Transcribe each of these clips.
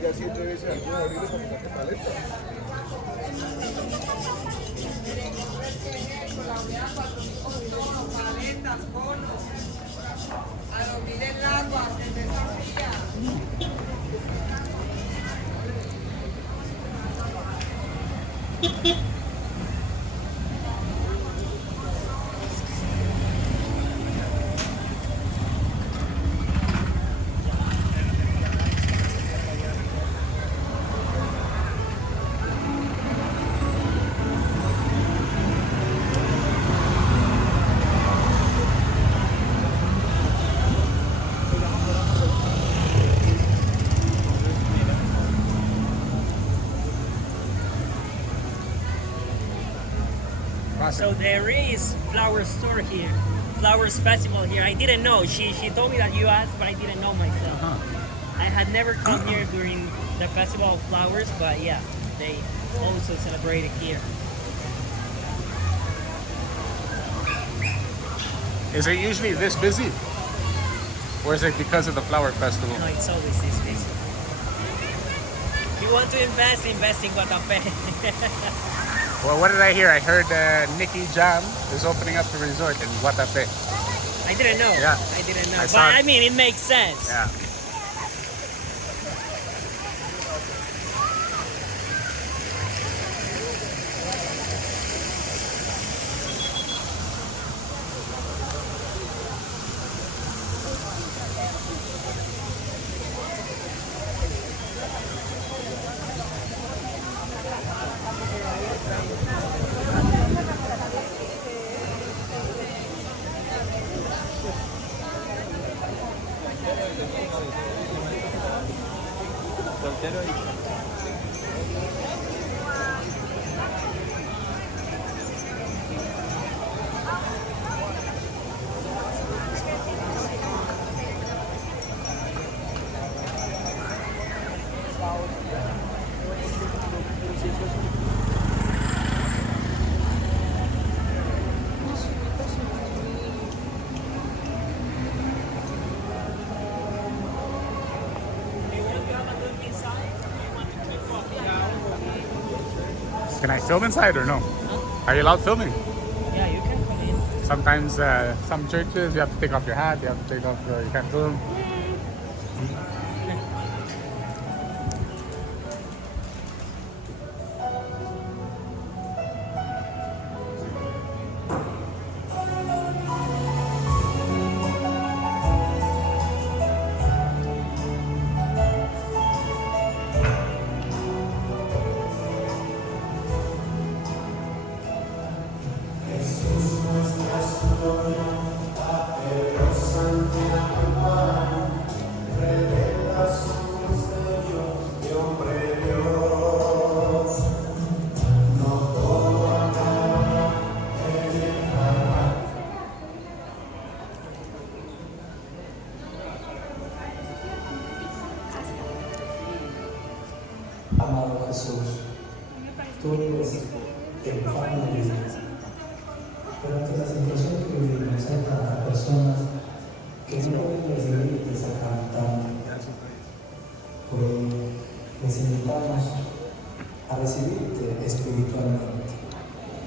ya 7 veces al día de abril para que saque paleta. Paletas, conos, a dormir el agua, que se desafía. So there is flower store here, flowers festival here. I didn't know. She told me that you asked, but I didn't know myself. I had never come here during the festival of flowers, but yeah, they also celebrate it here. Is it usually this busy? Or is it because of the flower festival? No, it's always this busy. If you want to invest in Guatape. Well, what did I hear? I heard Nicky Jam is opening up the resort in Guatape. I didn't know. Yeah. I didn't know. I But saw it. I mean, it makes sense. Yeah. Botero y... Can I film inside or no? Are you allowed filming? Yeah, you can come in. Sometimes some churches you have to take off your hat, you have to take off you can't film. Amado Jesús, tú eres el pan de vida, pero ante la situación que vivimos hay tantas personas que no pueden recibirte sacramentando. Pues les invitamos a recibirte espiritualmente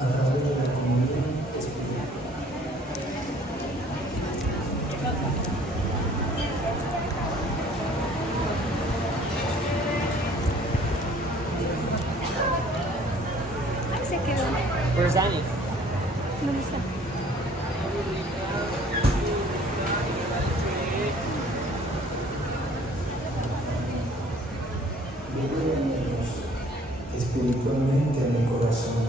a través de la comunión espiritual. Se quedó. Where's Annie? ¿Dónde está? Bienvenidos espiritualmente a mi corazón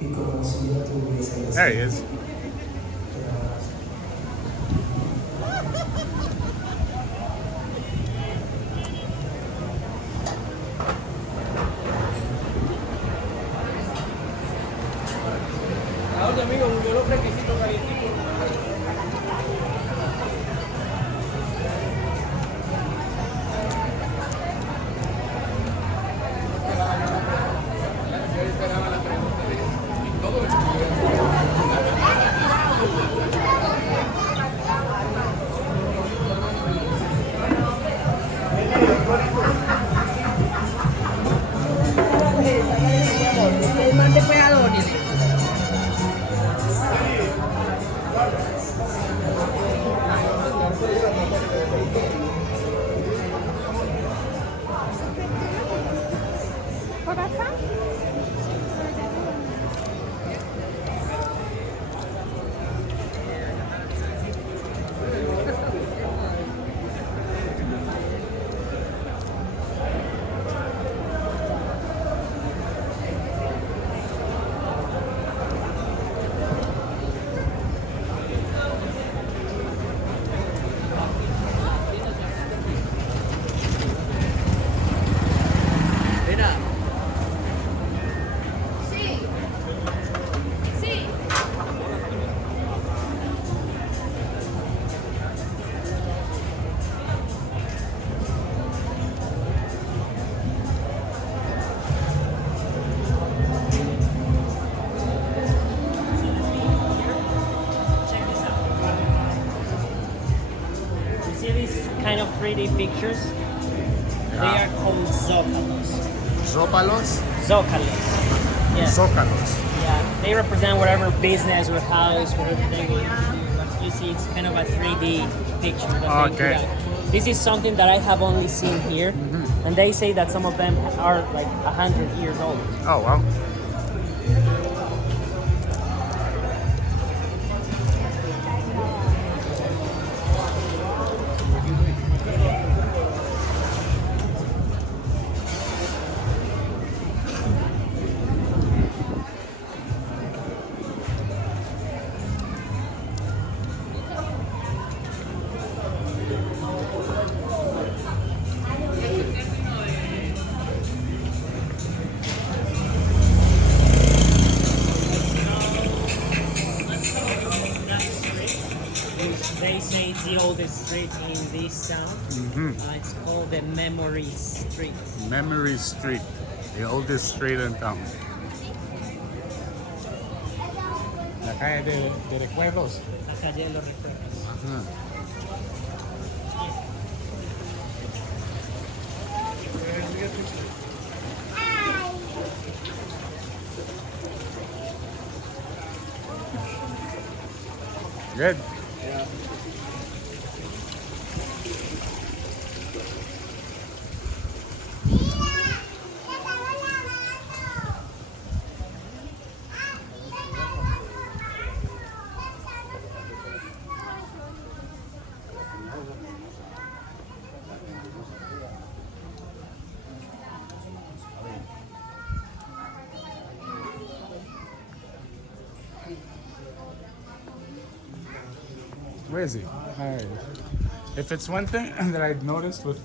y como si ya tuviese la There he is. Ahora amigo, un vuelo fresquecito, calientito. Yo esperaba la pregunta de todo el por acá. See these kind of pretty pictures? They are called zócalos. Zópalos? Zócalos. Yes. Zócalos. Yeah, they represent whatever business or house, whatever they want to do. But you see, it's kind of a 3D picture. That they Okay. put out. This is something that I have only seen here, and they say that some of them are like 100 years old. Oh, wow. They say it's the oldest street in this town. It's called the Memory Street. Memory Street, the oldest street in town. La calle de recuerdos. La calle de los recuerdos. Good. Where is he? Hi. If it's one thing that I've noticed with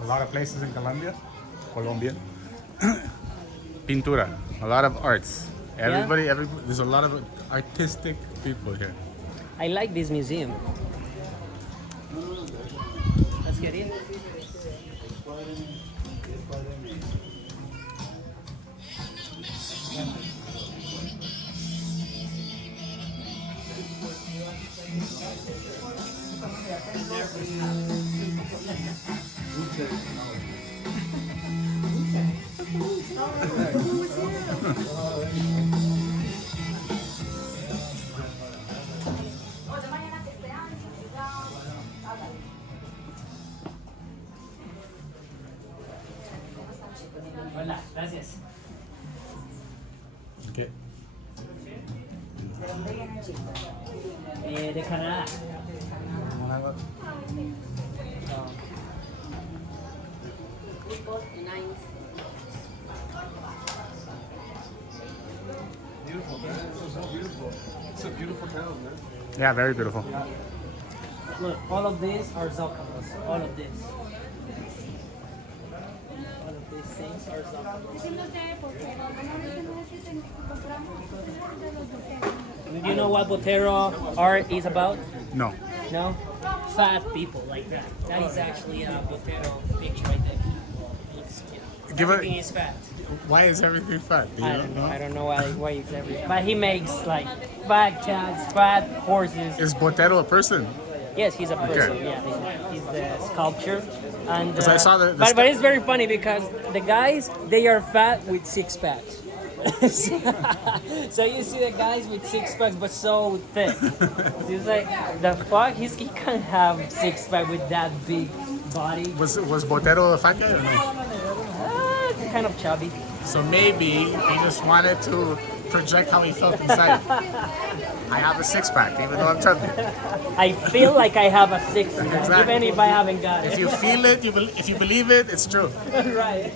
a lot of places in Colombian, pintura, a lot of arts. Everybody, there's a lot of artistic people here. I like this museum. Let's get in. Hola, gracias. Okay. De Canadá. Beautiful, man. It's so beautiful. It's a beautiful town, man. Yeah, very beautiful. Look, all of these are zócalos. All of this. All of these things are zócalos. Do you know what Botero art is about? No. No? Fat people like that. That is actually a Botero picture right there. It's, Give it- everything is fat. Why is everything fat? Do you I don't know. I don't know why it's everything. But he makes like fat cats, fat horses. Is Botero a person? Yes, he's a person. Okay. Yeah, he's the sculpture. And 'Cause I saw the but it's very funny because the guys they are fat with six packs. So you see the guys with six packs but so thick. He's like the fuck he can't have six pack with that big body. Was Botero a fat guy or no? kind of chubby. So maybe he just wanted to project how he felt inside. I have a six-pack, even though I'm chubby. I feel like I have a six-pack, Exactly. even if I haven't got it. If you feel it, if you believe it, it's true. Right.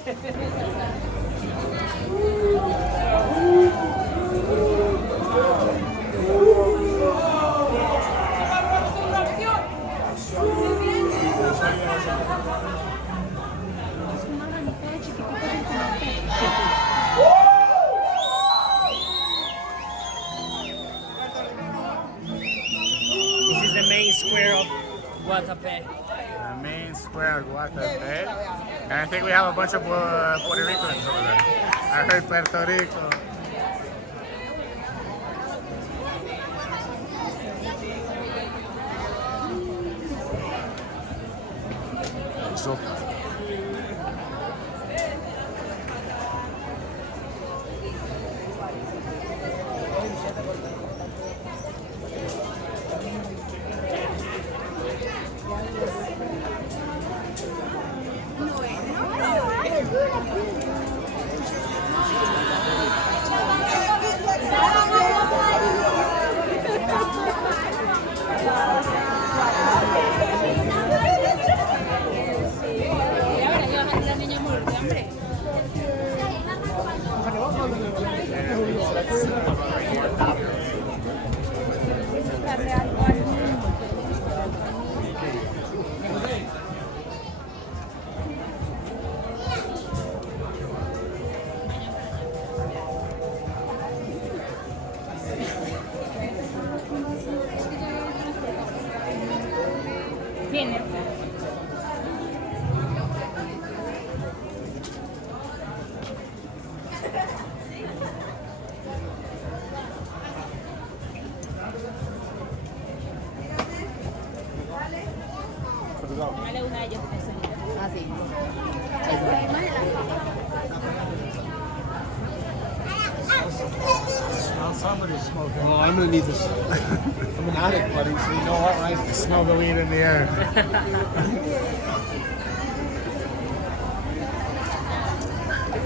This is the main square of Guatape. The main square of Guatape. And I think we have a bunch of Puerto Ricans over there. I heard Puerto Rico. So, somebody's smoking. Well, I'm gonna need this. I'm an addict, buddy, so you know what, right? Smell the weed in the air.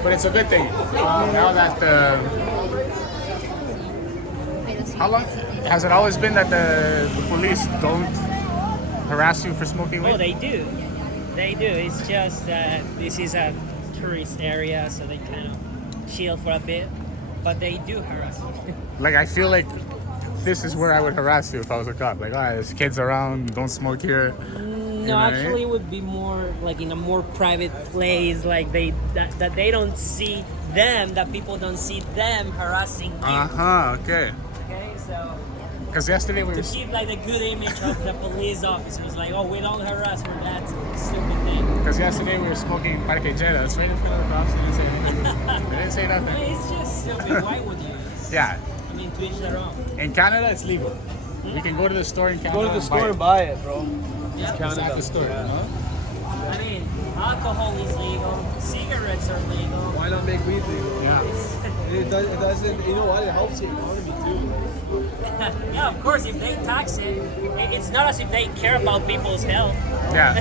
But it's a good thing. Now that how long has it always been that the police don't harass you for smoking weed? Oh, they do. They do. It's just that this is a tourist area, so they kind of chill for a bit. But they do harass you. Like, I feel like this is where I would harass you if I was a cop. Like, all right, there's kids around, don't smoke here. No, actually, it would be more like in a more private place, like that they don't see them, that people don't see them harassing you. Okay. Okay, so Because yesterday we to were... keep like the good image of the police officers, like, oh, we don't harass for that stupid thing. Because yesterday we were smoking Parquejera. It's right in front of the cops. They didn't say anything. They didn't say I nothing. mean, it's just stupid. Why would you? Yeah. I mean, to each their own. In Canada, it's legal. We can go to the store in Canada. Go to the and store and buy buy it, bro. Yeah. it. It's at the store. Yeah. I mean, alcohol is legal, cigarettes are legal. Why not make weed legal? Yeah. It doesn't, you know what? It helps the economy too. Yeah, of course, if they tax it, it's not as if they care about people's health. Yeah.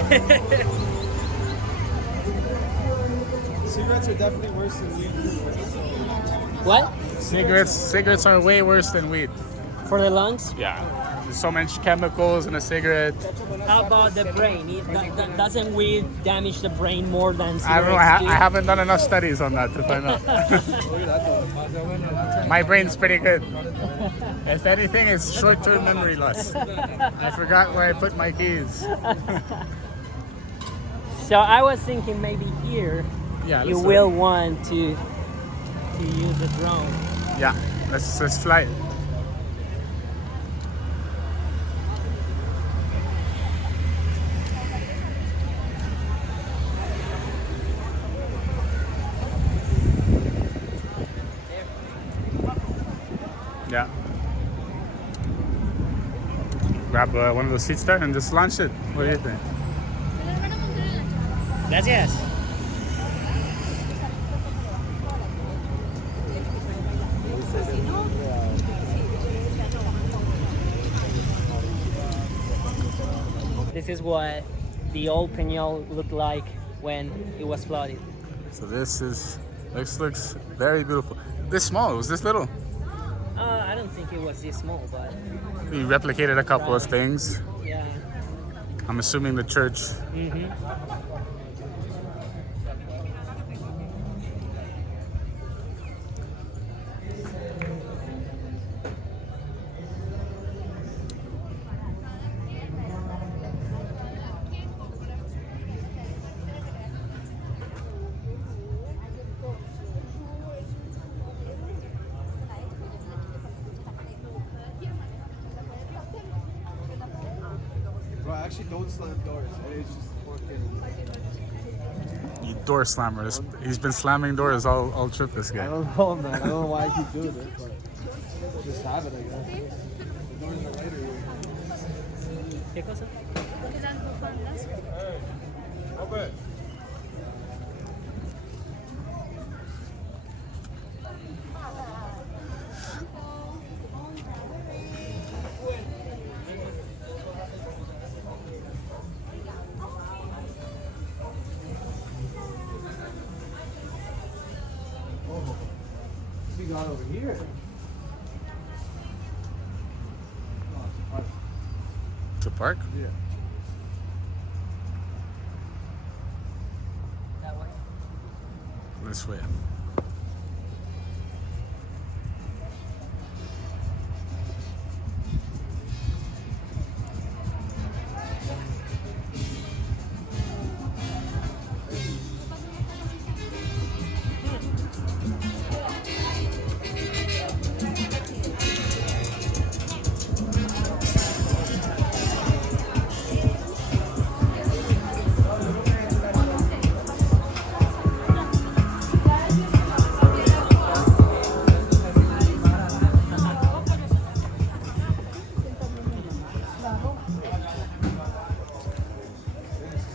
Cigarettes are definitely worse than weed. What? Cigarettes are way worse than weed. For the lungs? Yeah. There's so much chemicals in a cigarette. How about the brain? Doesn't weed damage the brain more than cigarettes I don't know. I do? haven't done enough studies on that to find out. My brain's pretty good. If anything, it's short-term memory loss. I forgot where I put my keys. So I was thinking maybe here Yeah. you let's will want to use the drone. Yeah. Let's fly. Yeah. Grab one of those seats there and just launch it. What do you think? Gracias. This is what the Old Penol looked like when it was flooded. So this looks very beautiful. This small, it was this little. I don't think it was this small, but He replicated a couple of things. yeah. I'm assuming the church. Mm-hmm. Bro, I actually don't slam doors. It's just fucking. You door slammer. He's been slamming doors all trip, this I guy. don't know, man. I don't know why I keep doing it, but just have it, I guess. The doors are lighter here. ¿Qué cosa? We got over here. To park? Yeah. That way. This way.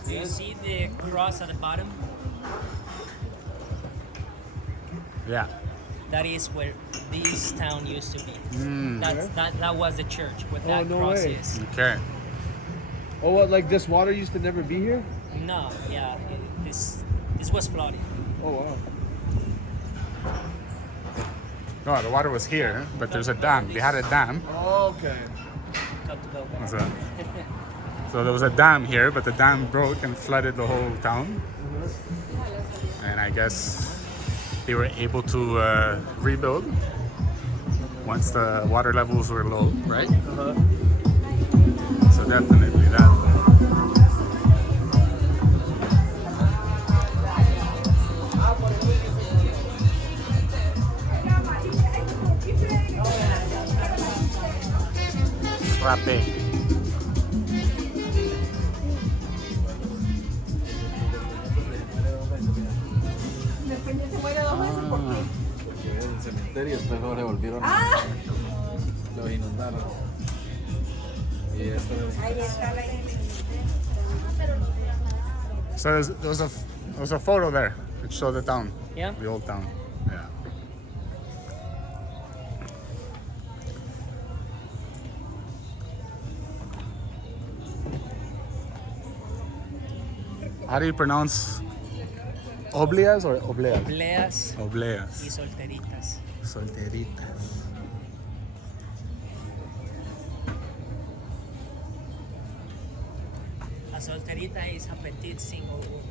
Do you see the cross at the bottom? Yeah. That is where this town used to be. Mm. That was the church where Oh, that no cross way. is. Okay. Oh, what? Like this water used to never be here? No, yeah, this was flooded. Oh wow. No, the water was here, but there's a dam. They had a dam. Oh, okay. Got to go back. So there was a dam here, but the dam broke and flooded the whole town. And I guess they were able to rebuild once the water levels were low, right? Uh-huh. So definitely that. Frappe. Porque era el cementerio, después lo revolvieron. Lo inundaron. Y esto Ahí está la iglesia. So there was a photo there that showed the town, Yeah. the old town. Yeah. How do you pronounce obleas or obleas? Obleas y Obleas. solteritas. Solteritas. A solterita is a petite single woman.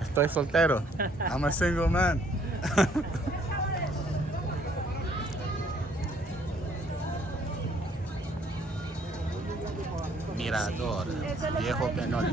Estoy soltero. I'm a single man. Mirador, viejo Penol.